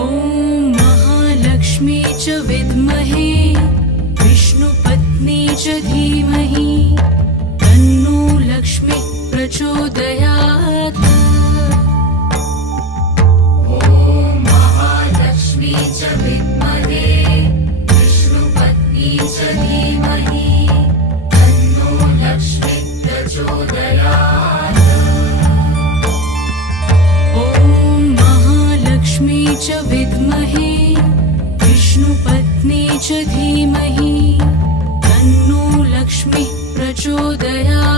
ॐ महालक्ष्मी च विद्महे विष्णुपत्नी च धीमहि तन्नो लक्ष्मी प्रचोदयात्। ॐ महालक्ष्मी च विद्महे विष्णुपत्नी च धीमहि तन्नो लक्ष्मी प्रचोदयात्। ॐ महालक्ष्मी च विद्महे विष्णुपत्नी च धीमहि तन्नो लक्ष्मी प्रचोदयात्।